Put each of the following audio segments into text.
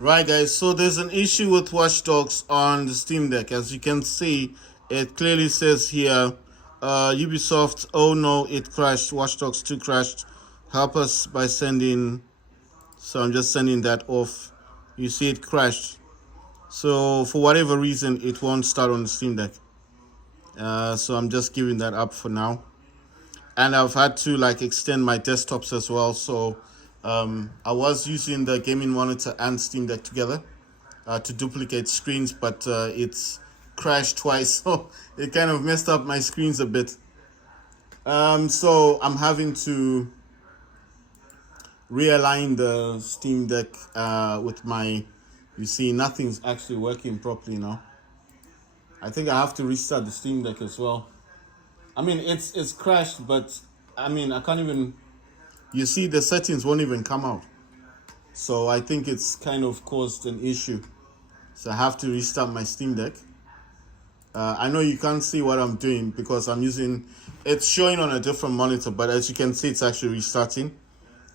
Right, guys. So there's an issue with Watch Dogs on the Steam Deck. As you can see, it clearly says here, Ubisoft, oh no, it crashed. Watch Dogs 2 crashed. Help us by sending. So I'm just sending that off. You see it crashed. So for whatever reason, it won't start on the Steam Deck. So I'm just giving that up for now. And I've had to like extend my desktops as well. So I was using the gaming monitor and Steam Deck together to duplicate screens, but it's crashed twice, so it kind of messed up my screens a bit. So I'm having to realign the Steam Deck with my. You see, nothing's actually working properly now. I think I have to restart the Steam Deck as well. I mean, it's crashed, but I mean, I can't even. You see, the settings won't even come out. So I think it's kind of caused an issue. So I have to restart my Steam Deck. I know you can't see what I'm doing because I'm using, it's showing on a different monitor, but as you can see, it's actually restarting.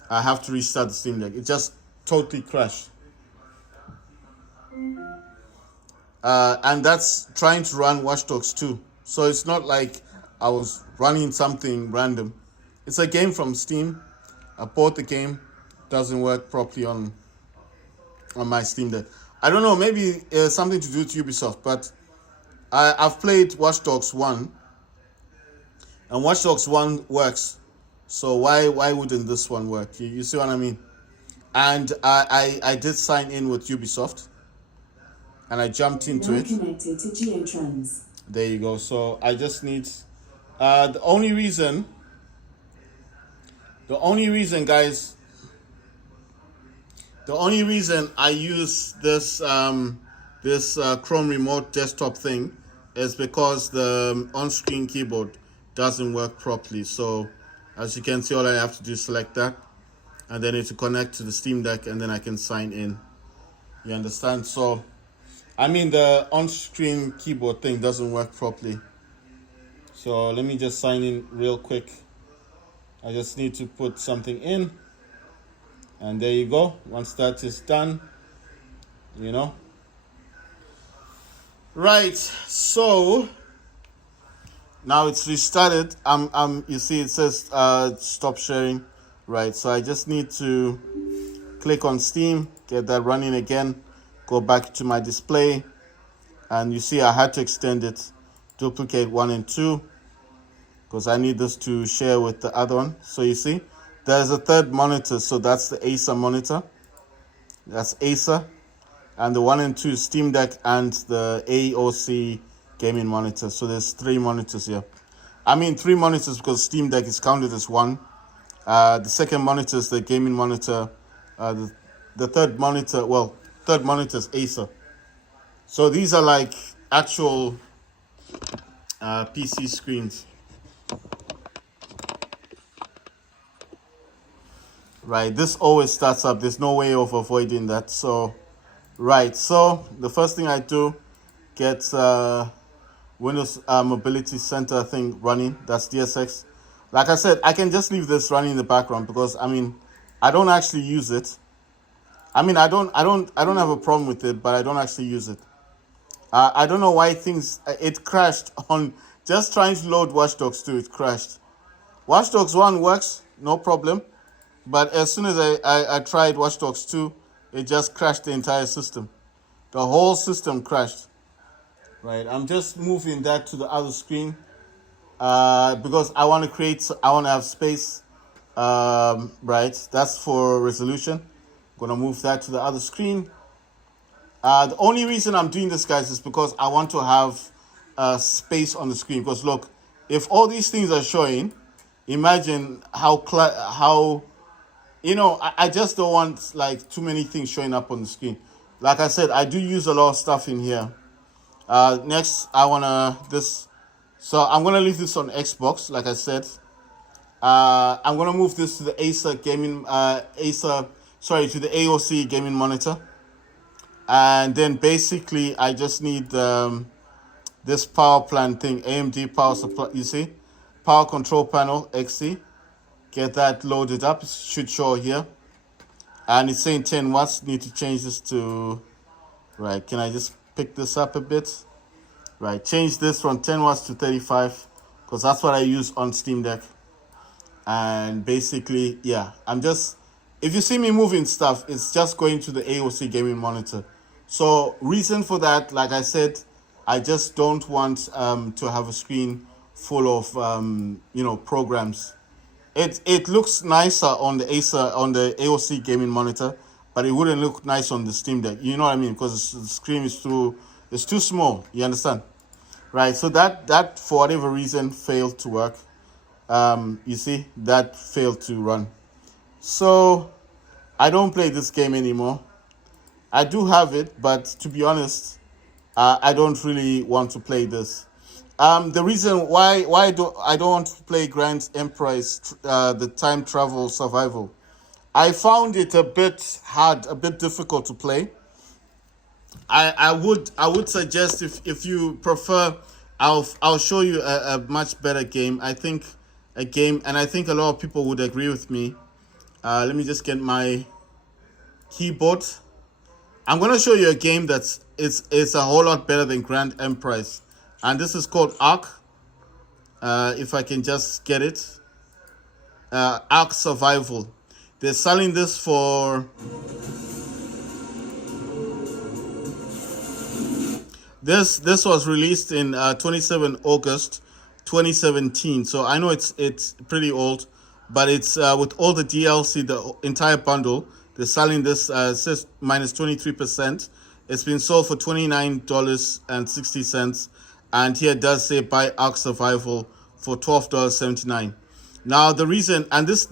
I have to restart the Steam Deck. It just totally crashed. And that's trying to run Watch Dogs 2. So it's not like I was running something random. It's a game from Steam. I bought the game. Doesn't work properly on my Steam Deck. I don't know, maybe something to do with Ubisoft, but I've played Watch Dogs 1, and Watch Dogs 1 works. So why wouldn't this one work? You see what I mean? And I did sign in with Ubisoft, and I jumped into it. Connected to Geotrends. There you go. So I just need the only reason, guys, the only reason I use this Chrome Remote desktop thing is because the on-screen keyboard doesn't work properly. So as you can see, all I have to do is select that, and then it's to connect to the Steam Deck, and then I can sign in. You understand? So I mean, the on-screen keyboard thing doesn't work properly. So let me just sign in real quick. I just need to put something in, and there you go. Once that is done, you know. Right, so now it's restarted. You see it says stop sharing. Right, so I just need to click on Steam, get that running again, go back to my display, and you see I had to extend it, duplicate 1 and 2, because I need this to share with the other one. So you see, there's a third monitor, so that's the Acer monitor. That's Acer. And the 1 and 2 is Steam Deck and the AOC gaming monitor. So there's 3 monitors here. I mean 3 monitors because Steam Deck is counted as 1. The second monitor is the gaming monitor. The third monitor, third monitor is Acer. So these are like actual PC screens. Right, this always starts up. There's no way of avoiding that. So, right, so the first thing I do, get Windows Mobility Center thing running. That's DSX. Like I said, I can just leave this running in the background because I mean, I don't actually use it. I mean, I don't have a problem with it, but I don't actually use it. I don't know why it crashed on just trying to load Watch Dogs 2. It crashed. Watch Dogs 1 works, no problem. But as soon as I tried Watch Dogs 2, it just crashed the entire system. The whole system crashed. Right, I'm just moving that to the other screen because I want to have space. Right, that's for resolution. I'm going to move that to the other screen. The only reason I'm doing this, guys, is because I want to have space on the screen. Because look, if all these things are showing, imagine how I just don't want like too many things showing up on the screen. Like I said, I do use a lot of stuff in here. Next, so I'm gonna leave this on Xbox. Like I said, I'm gonna move this to the to the AOC gaming monitor, and then basically I just need this power plant thing, AMD power supply. You see, power control panel XC. Get that loaded up. It should show here. and it's saying 10 watts. Need to change this to, right, can I just pick this up a bit? Right, change this from 10 watts to 35 because that's what I use on Steam Deck. And basically, yeah, I'm just, if you see me moving stuff, it's just going to the AOC gaming monitor. So reason for that, like I said, I just don't want to have a screen full of programs. It looks nicer on the Acer, on the AOC gaming monitor, but it wouldn't look nice on the Steam Deck. You know what I mean? Because the screen is too, it's too small. You understand? Right. So that for whatever reason failed to work. You see, that failed to run. So I don't play this game anymore. I do have it, but to be honest, I don't really want to play this. The reason why I don't want to play Grand Emprise, the time travel survival, I found it a bit hard, a bit difficult to play. I would suggest, if you prefer, I'll show you a much better game. I think a game, and I think a lot of people would agree with me. Let me just get my keyboard. I'm gonna show you a game it's a whole lot better than Grand Emprise, and this is called Ark. If I can just get it, Ark Survival. They're selling this for, this was released in 27 August 2017. So I know it's pretty old, but it's with all the DLC, the entire bundle. They're selling this, says minus 23%. It's been sold for $29.60, and here it does say buy Ark Survival for $12.79. Now the reason, and this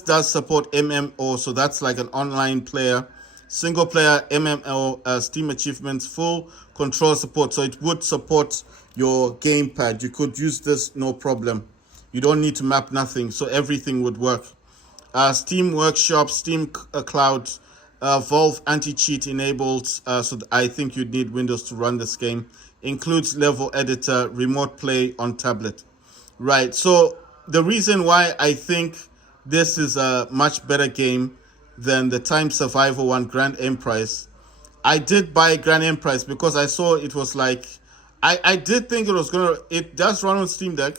does support MMO, so that's like an online player, single player MMO, Steam achievements, full control support. So it would support your gamepad. You could use this no problem. You don't need to map nothing, so everything would work. Steam Workshop, Steam Cloud, Valve anti-cheat enabled. So I think you'd need Windows to run this game. Includes level editor, remote play on tablet. Right. So the reason why I think this is a much better game than the Time Survival one, Grand Emprise. I did buy Grand Emprise because I saw it was like, I did think it does run on Steam Deck,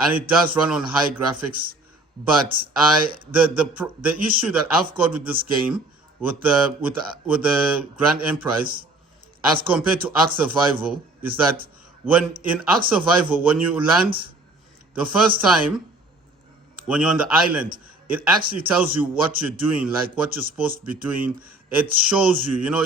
and it does run on high graphics, but the issue that I've got with this game, with the Grand Emprise, as compared to Ark Survival, is that when in Ark Survival, when you land the first time, when you're on the island, it actually tells you what you're doing, like what you're supposed to be doing. It shows you,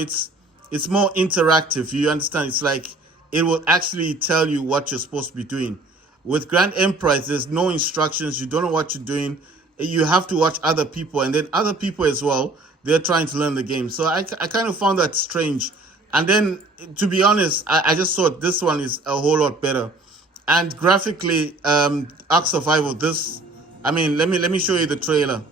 it's more interactive. You understand? It's like it will actually tell you what you're supposed to be doing. With Grand Emprise, there's no instructions. You don't know what you're doing. You have to watch other people, and then other people as well, they're trying to learn the game. So I kind of found that strange. And then, to be honest, I just thought this one is a whole lot better. And graphically, Ark Survival, let me show you the trailer.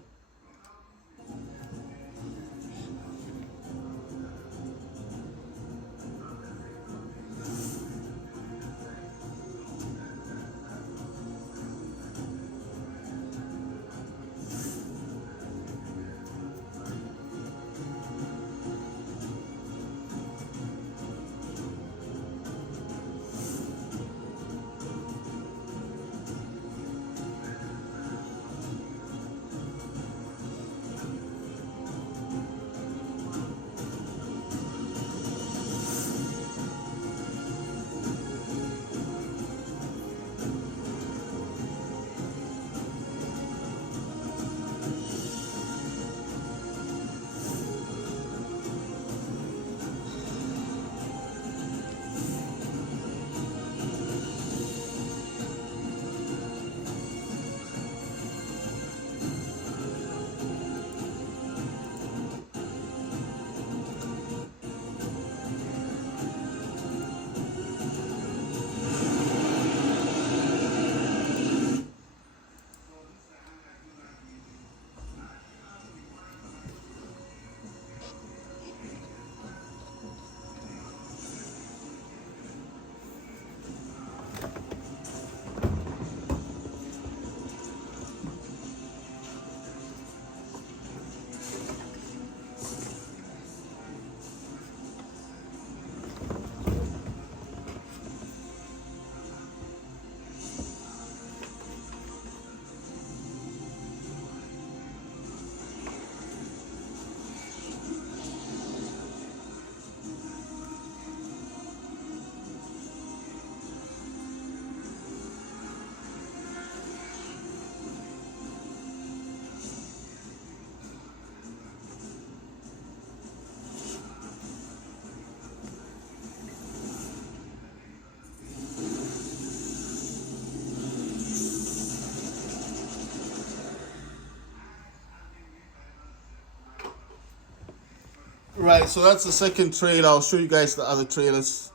Right, so that's the second trailer. I'll show you guys the other trailers.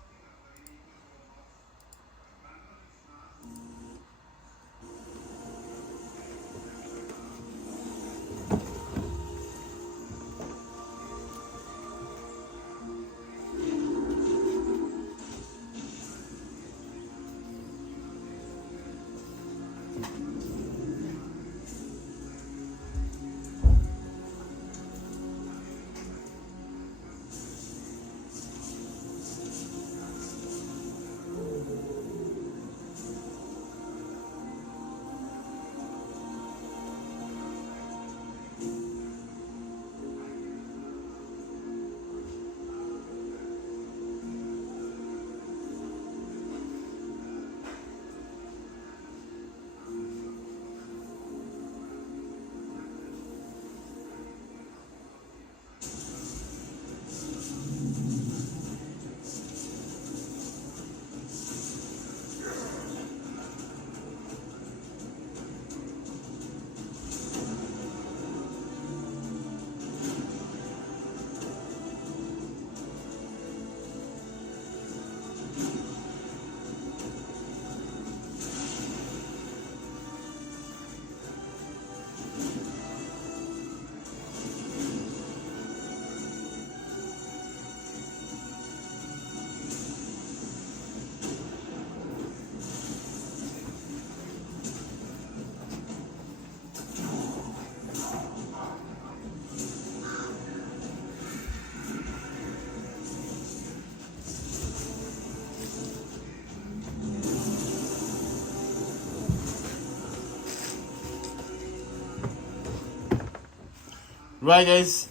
Right, guys.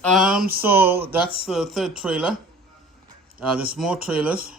So that's the third trailer. There's more trailers.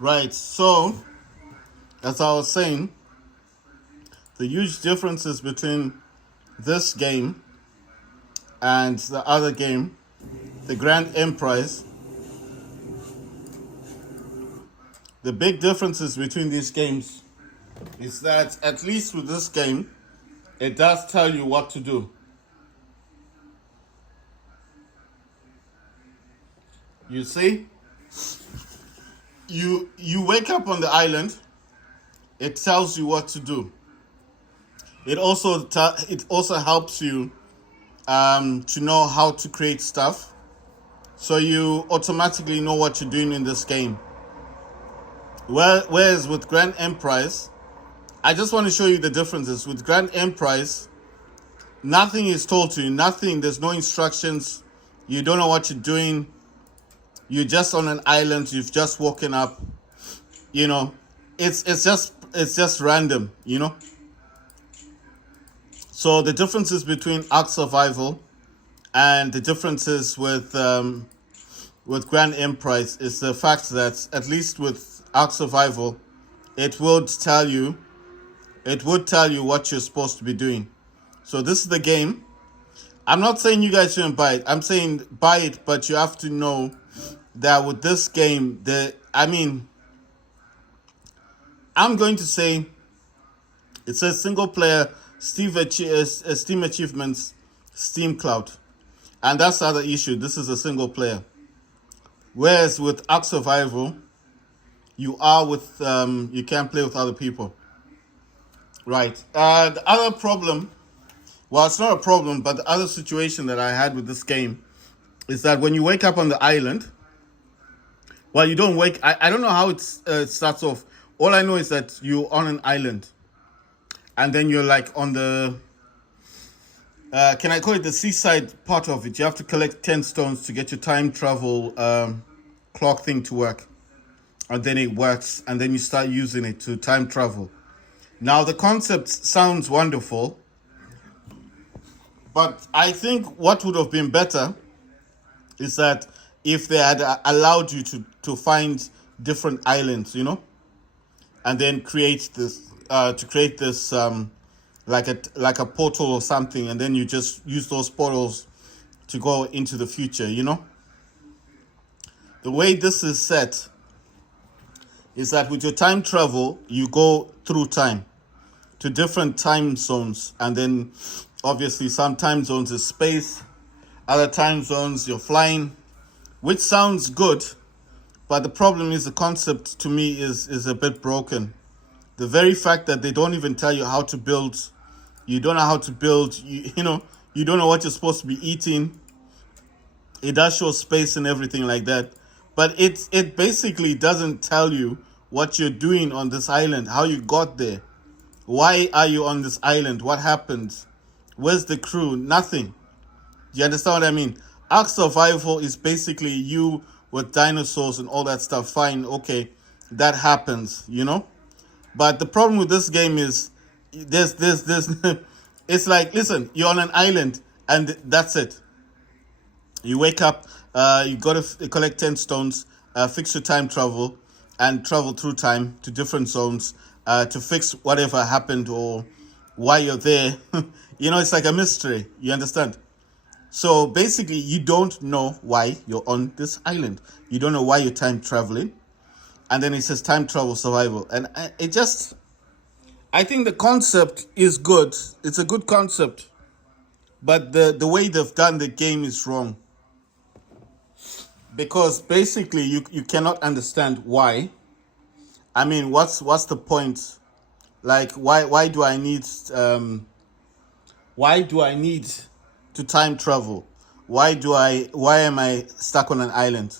Right. So, as I was saying, the huge differences between this game and the other game, the Grand Emprise, the big differences between these games is that at least with this game, it does tell you what to do. You see, you wake up on the island. It tells you what to do. It also helps you to know how to create stuff, so you automatically know what you're doing in this game. Whereas with Grand Emprise, I just want to show you the differences. With Grand Emprise, nothing is told to you. Nothing. There's no instructions. You don't know what you're doing. You're just on an island. You've just woken up. You know, it's just random. You know. So the differences between Ark Survival and the differences with Grand Emprise is the fact that at least with Ark Survival, it would tell you what you're supposed to be doing. So this is the game. I'm not saying you guys shouldn't buy it. I'm saying buy it, but you have to know that with this game, I'm going to say it says single player Steam achievements, Steam Cloud. And that's the other issue. This is a single player. Whereas with Ark Survival, you can play with other people. Right. The other problem, well, it's not a problem, but the other situation that I had with this game is that when you wake up on the island, well, you don't wake. I don't know how it starts off. All I know is that you're on an island, and then you're like on the. Can I call it the seaside part of it? You have to collect 10 stones to get your time travel clock thing to work, and then it works, and then you start using it to time travel. Now the concept sounds wonderful, but I think what would have been better is that if they had allowed you to find different islands, you know, and then create this like a portal or something, and then you just use those portals to go into the future, you know. The way this is set is that with your time travel, you go through time to different time zones, and then obviously some time zones is space, other time zones you're flying, which sounds good, but the problem is the concept to me is a bit broken. The very fact that they don't even tell you how to build, you don't know how to build, you don't know what you're supposed to be eating. It does show space and everything like that, but it basically doesn't tell you what you're doing on this island, how you got there. Why are you on this island? What happened? Where's the crew? Nothing. Do you understand what I mean? Ark Survival is basically you with dinosaurs and all that stuff. Fine, okay, that happens, you know? But the problem with this game is there's it's like, listen, you're on an island and that's it. You wake up, you got to collect 10 stones, fix your time travel, and travel through time to different zones to fix whatever happened or why you're there. You know, it's like a mystery. You understand? So basically, you don't know why you're on this island. You don't know why you're time traveling. And then it says time travel survival. And I think the concept is good. It's a good concept. But the way they've done the game is wrong. Because basically, you cannot understand why. I mean, what's the point? Like, why do I need to time travel? Why am I stuck on an island?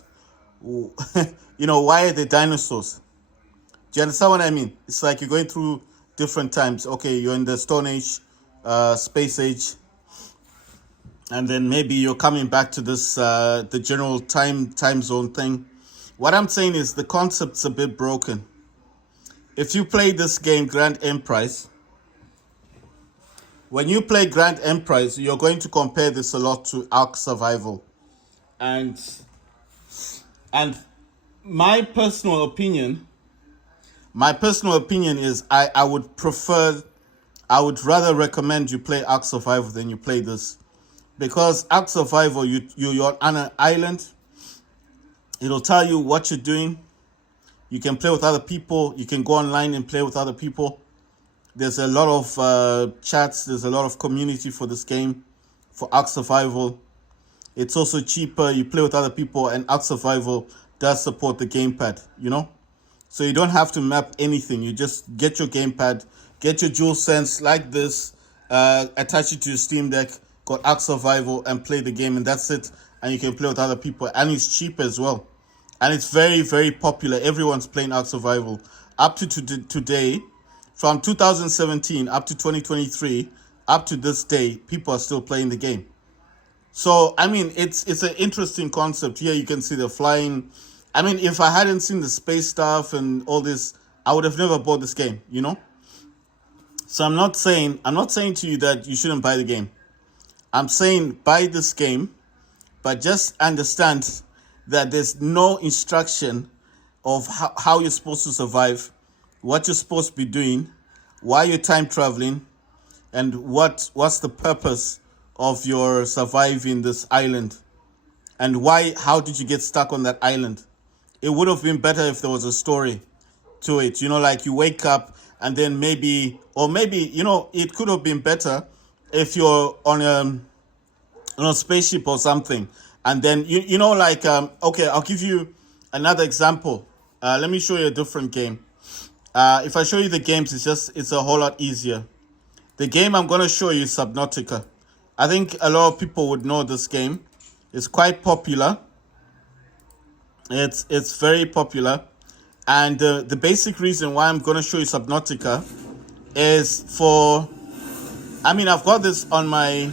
You know, why are there dinosaurs? Do you understand what I mean? It's like you're going through different times. Okay, you're in the Stone Age, Space Age, and then maybe you're coming back to this the general time zone thing. What I'm saying is the concept's a bit broken. If you play this game, Grand Emprise, when you play Grand Emprise, you're going to compare this a lot to Ark Survival. And my personal opinion My personal opinion is I would prefer, I would rather recommend you play Ark Survival than you play this, because Ark Survival, you're on an island. It'll tell you what you're doing. You can play with other people. You can go online and play with other people. There's a lot of chats. There's a lot of community for this game, for Ark Survival. It's also cheaper. You play with other people, and Ark Survival does support the gamepad, you know? So you don't have to map anything. You just get your gamepad, get your DualSense like this, attach it to your Steam Deck, got Ark Survival, and play the game, and that's it. And you can play with other people. And it's cheap as well. And it's very, very popular. Everyone's playing Ark Survival. Up to today, from 2017 up to 2023, up to this day, people are still playing the game. So, I mean, it's an interesting concept. Here you can see the flying. I mean, if I hadn't seen the space stuff and all this, I would have never bought this game, you know? So I'm not saying to you that you shouldn't buy the game. I'm saying buy this game, but just understand that there's no instruction of how you're supposed to survive, what you're supposed to be doing, why you're time traveling, and what's the purpose of your surviving this island, and how did you get stuck on that island. It would have been better if there was a story to it, you know, like you wake up and then maybe, you know, it could have been better if you're on a spaceship or something, and then you know, like okay, I'll give you another example. Let me show you a different game. If I show you the games, it's a whole lot easier. The game I'm going to show you is Subnautica. I think a lot of people would know this game. It's quite popular. It's very popular. And the basic reason why I'm going to show you Subnautica is I've got this on my,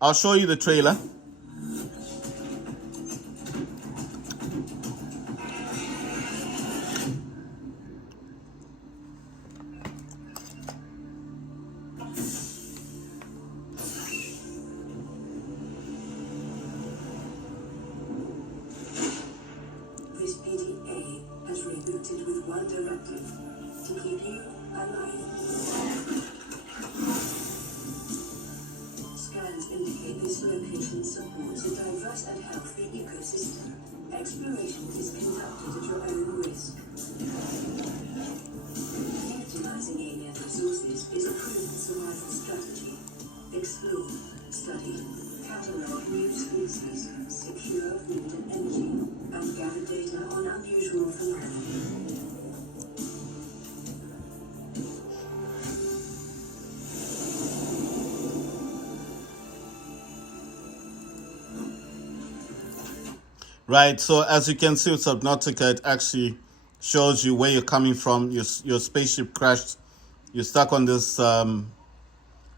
I'll show you the trailer. This PDA has rebooted with one directive: to keep you alive. Scans indicate this location supports a diverse and healthy ecosystem. Exploration is conducted at your own risk. Utilizing alien resources is a proven survival strategy. Explore, study, catalog new species, secure food and energy, and gather data on unusual phenomena. Right, so as you can see with Subnautica, it actually shows you where you're coming from. Your spaceship crashed. You're stuck on this, on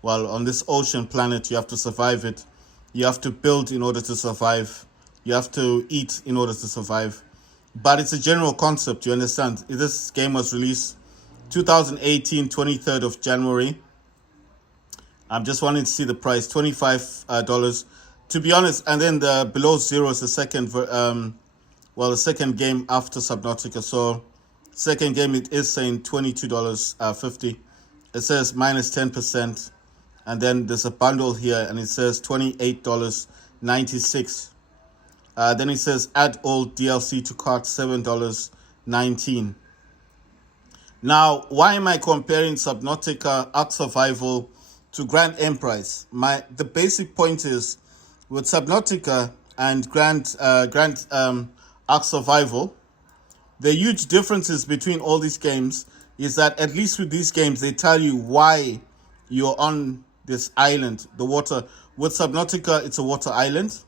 this ocean planet. You have to survive it. You have to build in order to survive. You have to eat in order to survive. But it's a general concept, you understand? This game was released 2018, 23rd of January. I'm just wanting to see the price, $25. To be honest, and then the below zero is the second, the second game after Subnautica. So, second game, it is saying $22.50. It says minus 10%, and then there's a bundle here, and it says $28.96. Then it says add all DLC to cart, $7.19. Now, why am I comparing Subnautica, Ark Survival to Grand Emprise? The basic point is, with Subnautica and Grand Ark Survival, the huge differences between all these games is that at least with these games, they tell you why you're on this island, the water. With Subnautica, it's a water island.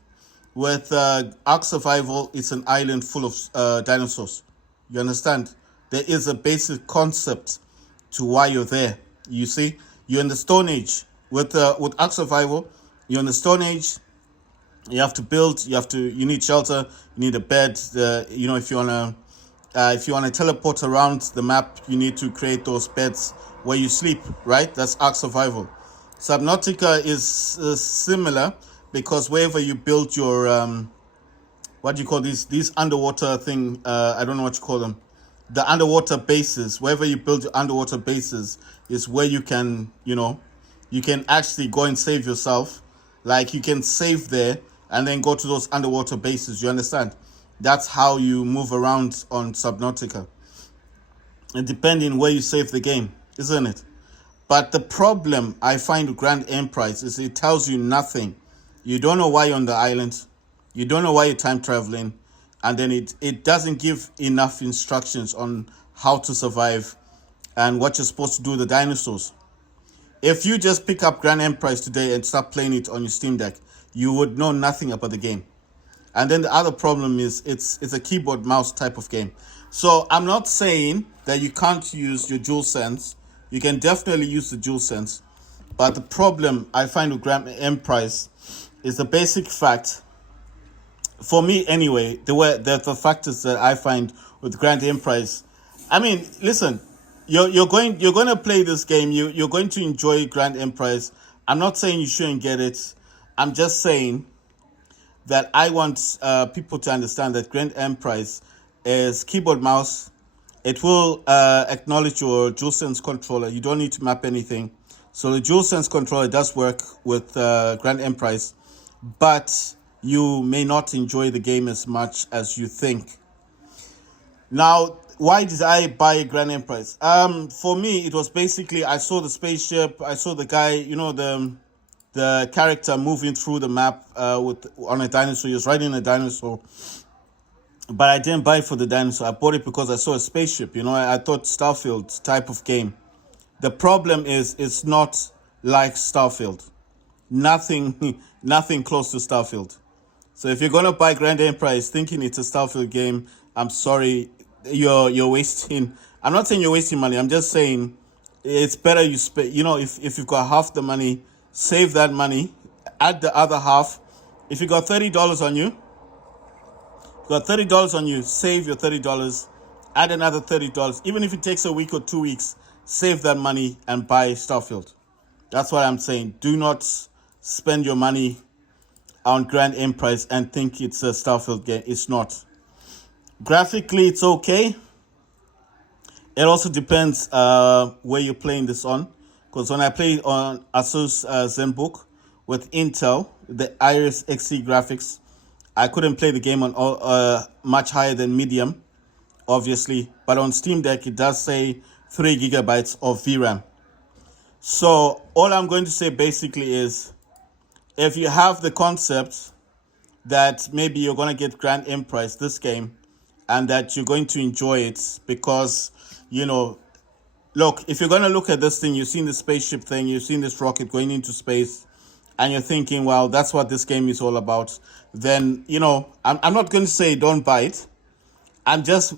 With Ark Survival, it's an island full of dinosaurs. You understand? There is a basic concept to why you're there. You see, you're in the Stone Age. With Ark Survival, you're in the Stone Age. You have to build. You need shelter. You need a bed. If you wanna teleport around the map, you need to create those beds where you sleep. Right? That's Ark Survival. Subnautica is similar, because wherever you build your what do you call these underwater thing? I don't know what you call them. the underwater bases, wherever you build your underwater bases, is where you can, you can actually go and save yourself. Like you can save there and then go to those underwater bases. You understand? That's how you move around on Subnautica. And depending where you save the game, isn't it? But the problem I find with Grand Emprise is it tells you nothing. You don't know why you're on the island. You don't know why you're time traveling. And then it doesn't give enough instructions on how to survive and what you're supposed to do with the dinosaurs. If you just pick up Grand Emprise today and start playing it on your Steam Deck, you would know nothing about the game. And then the other problem is it's a keyboard mouse type of game. So I'm not saying that you can't use your DualSense. You can definitely use the DualSense. But the problem I find with Grand Emprise is the basic fact, for me anyway, the factors that I find with Grand Emprise. I mean, listen, you're going to play this game. You're going to enjoy Grand Emprise. I'm not saying you shouldn't get it. I'm just saying that I want people to understand that Grand Emprise is keyboard mouse. It will acknowledge your DualSense controller. You don't need to map anything. So the DualSense controller does work with Grand Emprise, but you may not enjoy the game as much as you think. Now, why did I buy Grand Emprise? For me, it was basically I saw the spaceship, I saw the guy, the character moving through the map on a dinosaur. He was riding a dinosaur, but I didn't buy it for the dinosaur. I bought it because I saw a spaceship. I thought Starfield type of game. The problem is it's not like Starfield. Nothing close to Starfield. So if you're gonna buy Grand Emprise thinking it's a Starfield game, I'm sorry, you're wasting. I'm not saying you're wasting money. I'm just saying it's better you spend. If you've got half the money, save that money, add the other half. If you got $30 on you, save your $30, add another $30. Even if it takes a week or 2 weeks, save that money and buy Starfield. That's what I'm saying. Do not spend your money on Grand Emprise and think it's a Starfield game. It's not. Graphically, it's okay. It also depends where you're playing this on. Because when I played on Asus ZenBook with Intel, the Iris Xe graphics, I couldn't play the game on much higher than medium, obviously. But on Steam Deck, it does say 3 gigabytes of VRAM. So all I'm going to say basically is, if you have the concept that maybe you're going to get Grand Emprise, this game, and that you're going to enjoy it because, look, if you're going to look at this thing, you've seen the spaceship thing, you've seen this rocket going into space, and you're thinking, well, that's what this game is all about, then, I'm not going to say don't buy it. I'm just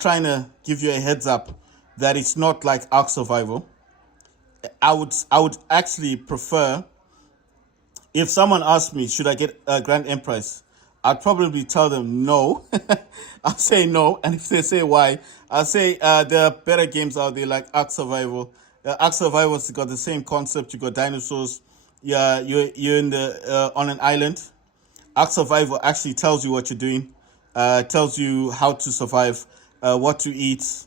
trying to give you a heads up that it's not like Ark Survival. I would actually prefer, if someone asked me, should I get a Grand Emprise, I'd probably tell them no. I'll say no. And if they say why, I'll say there are better games out there like Ark Survival. Ark Survival's got the same concept. You got dinosaurs. Yeah, you're in the on an island. Ark Survival actually tells you what you're doing, tells you how to survive, what to eat.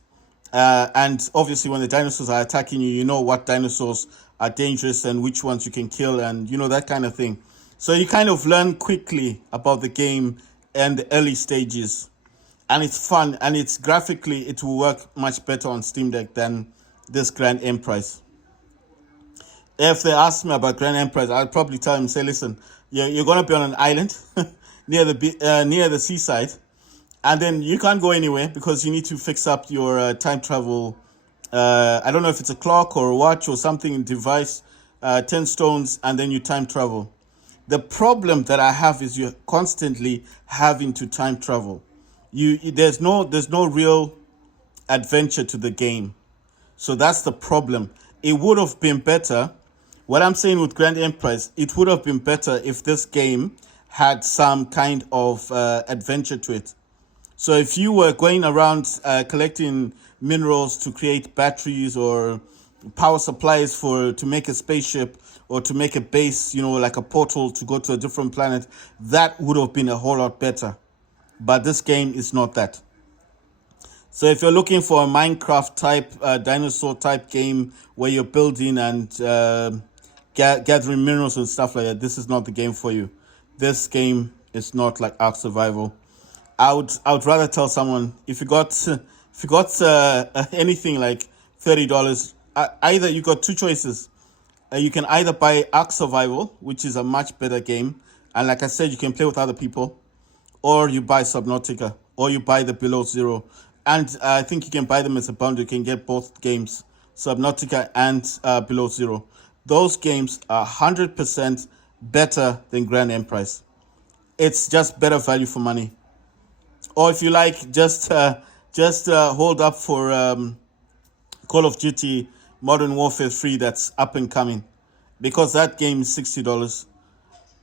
And obviously when the dinosaurs are attacking you, you know what dinosaurs are dangerous and which ones you can kill and that kind of thing. So you kind of learn quickly about the game and the early stages. And it's fun, and it's graphically, it will work much better on Steam Deck than this Grand Emprise. If they ask me about Grand Emprise, I'll probably tell them, say, listen, you're going to be on an island near the seaside, and then you can't go anywhere because you need to fix up your time travel. I don't know if it's a clock or a watch or something device, 10 stones, and then you time travel. The problem that I have is you're constantly having to time travel. There's no real adventure to the game. So that's the problem. It would have been better. What I'm saying with Grand Emprise, it would have been better if this game had some kind of adventure to it. So if you were going around collecting minerals to create batteries or power supplies to make a spaceship or to make a base, like a portal to go to a different planet, that would have been a whole lot better. But this game is not that. So if you're looking for a Minecraft type dinosaur type game where you're building and gathering minerals and stuff like that, this is not the game for you. This game is not like Ark Survival. I would rather tell someone if you got anything like $30, either you got two choices. You can either buy Ark Survival, which is a much better game, and like I said, you can play with other people, or you buy Subnautica, or you buy the Below Zero. And I think you can buy them as a bundle. You can get both games, Subnautica and Below Zero. Those games are 100% better than Grand Emprise. It's just better value for money. Or if you like, just hold up for Call of Duty Modern Warfare 3 that's up and coming, because that game is $60.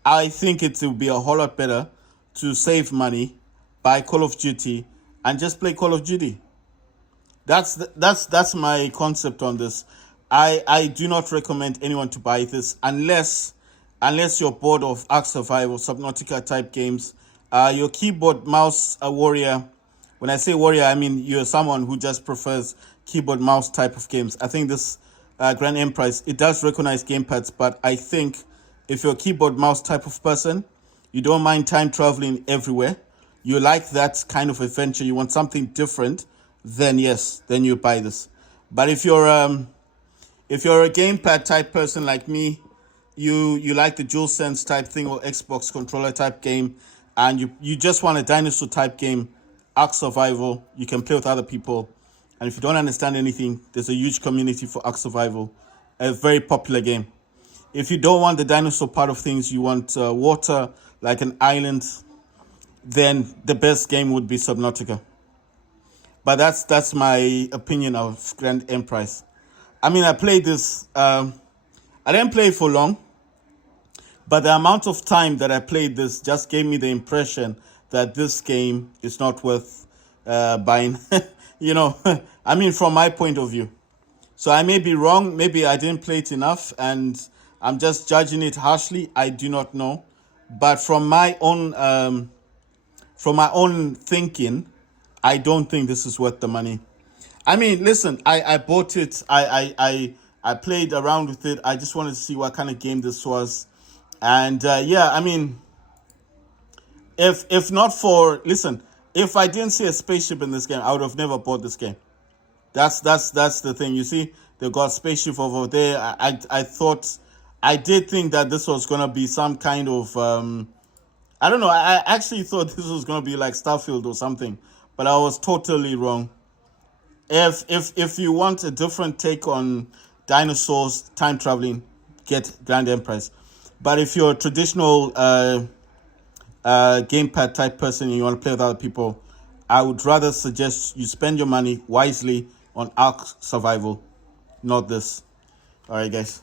I think it will be a whole lot better to save money, buy Call of Duty, and just play Call of Duty. That's my concept on this. I do not recommend anyone to buy this unless you're bored of Ark Survival, Subnautica type games. Your keyboard mouse warrior. When I say warrior, I mean you're someone who just prefers keyboard mouse type of games. I think this Grand Emprise, it does recognize gamepads, but I think if you're a keyboard mouse type of person, you don't mind time traveling everywhere, you like that kind of adventure, you want something different, then yes, then you buy this. But if you're a gamepad type person like me, you like the DualSense type thing or Xbox controller type game, and you just want a dinosaur type game, Ark Survival, you can play with other people. And if you don't understand anything, there's a huge community for Ark Survival, a very popular game. If you don't want the dinosaur part of things, you want water, like an island, then the best game would be Subnautica. But that's my opinion of Grand Emprise. I mean, I played this. I didn't play it for long, but the amount of time that I played this just gave me the impression that this game is not worth buying. I mean, from my point of view. So I may be wrong. Maybe I didn't play it enough, and I'm just judging it harshly. I do not know. But from my own thinking, I don't think this is worth the money. I mean, listen, I bought it. I played around with it. I just wanted to see what kind of game this was. And yeah, I mean, if not for, listen, if I didn't see a spaceship in this game, I would have never bought this game. That's the thing. You see, they got spaceship over there. I did think that this was gonna be some kind of I don't know. I actually thought this was gonna be like Starfield or something, but I was totally wrong. If you want a different take on dinosaurs, time traveling, get Grand Emprise. But if you're a traditional gamepad type person and you want to play with other people, I would rather suggest you spend your money wisely on Ark Survival, not this. All right, guys.